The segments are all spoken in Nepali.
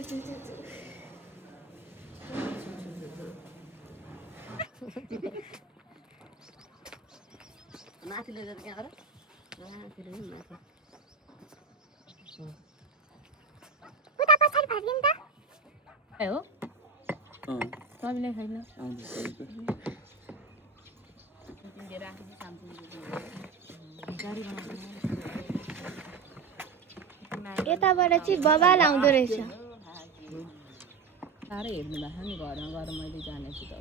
माथि लगेर त्यहाँ गर माथि लगेर माथि उता पछाडि भाग्दिन त हो तपाईँले खाइन यताबाट चाहिँ बबाल आउँदो रहेछ साह्रै हेर्नु भएको नि घरमा गएर मैले जाने छु त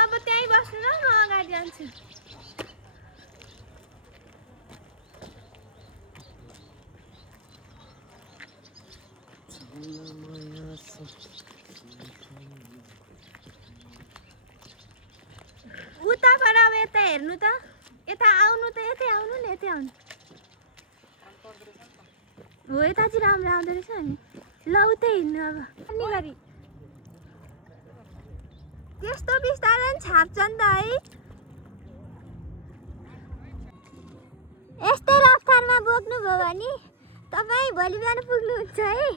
अब त्यहीँ बस्नु ल म अगाडि जान्छु उताबाट अब यता हेर्नु त यता आउनु त यतै आउनु नि यतै आउनु हो यता चाहिँ राम्रो आउँदो रहेछ नि ल उतै हिँड्नु अब अनि गरी त्यस्तो बिस्तारै छाप्छन् त है यस्तै रफ्तारमा बोक्नुभयो भने तपाईँ भोलि बिहान पुग्नुहुन्छ है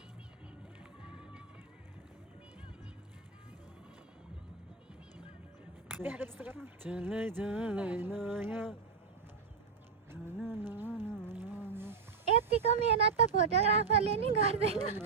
यतिको मेहनत त फोटोग्राफरले नि गर्दैन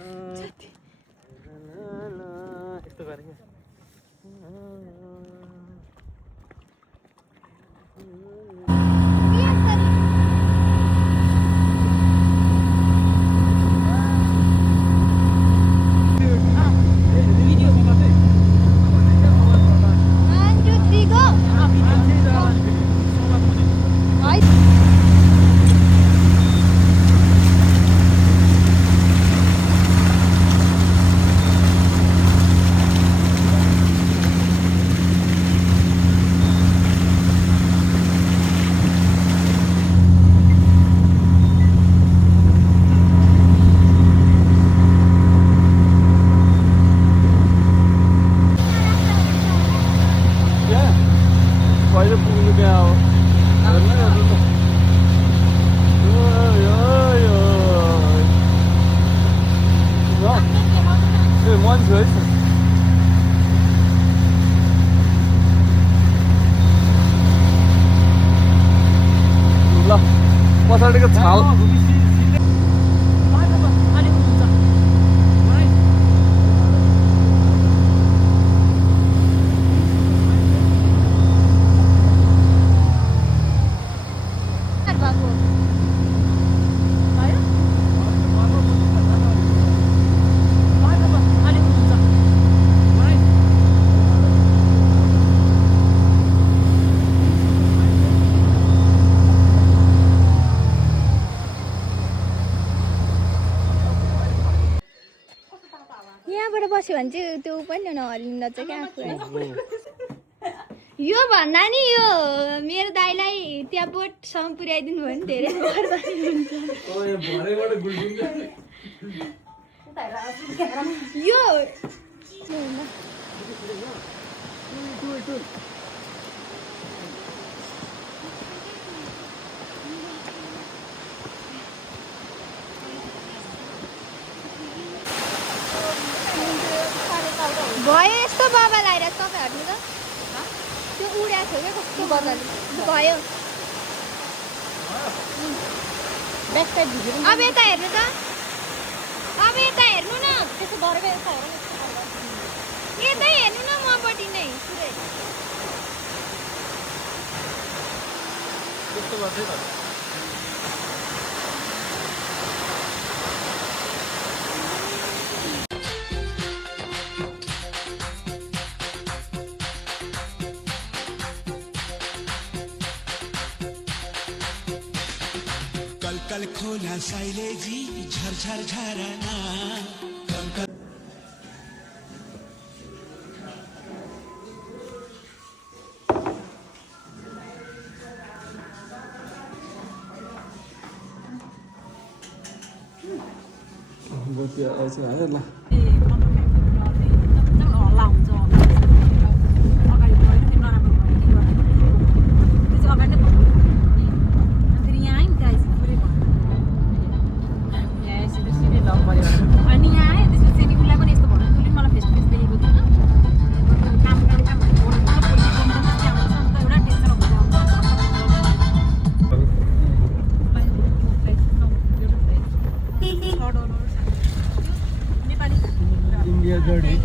पछाडिको छाल यहाँबाट बस्यो भने चाहिँ त्यो पनि नहरिँदा चाहिँ क्या आफूलाई यो भन्दा नि यो मेरो दाइलाई त्यहाँ बोटसम्म पुर्याइदिनु भयो नि धेरै यो भयो यस्तो बाबा लगाएर तपाईँ हट्नु त त्यो उडेको थियो क्या कस्तो बदल भयो अब यता हेर्नु त अब यता हेर्नु न त्यसो गरेर यतै हेर्नु न मपट्टि नै पुरै कल खोला साइलेजी झरझर झरना Mm. गोती आउँछ है ल इंडिया गाडी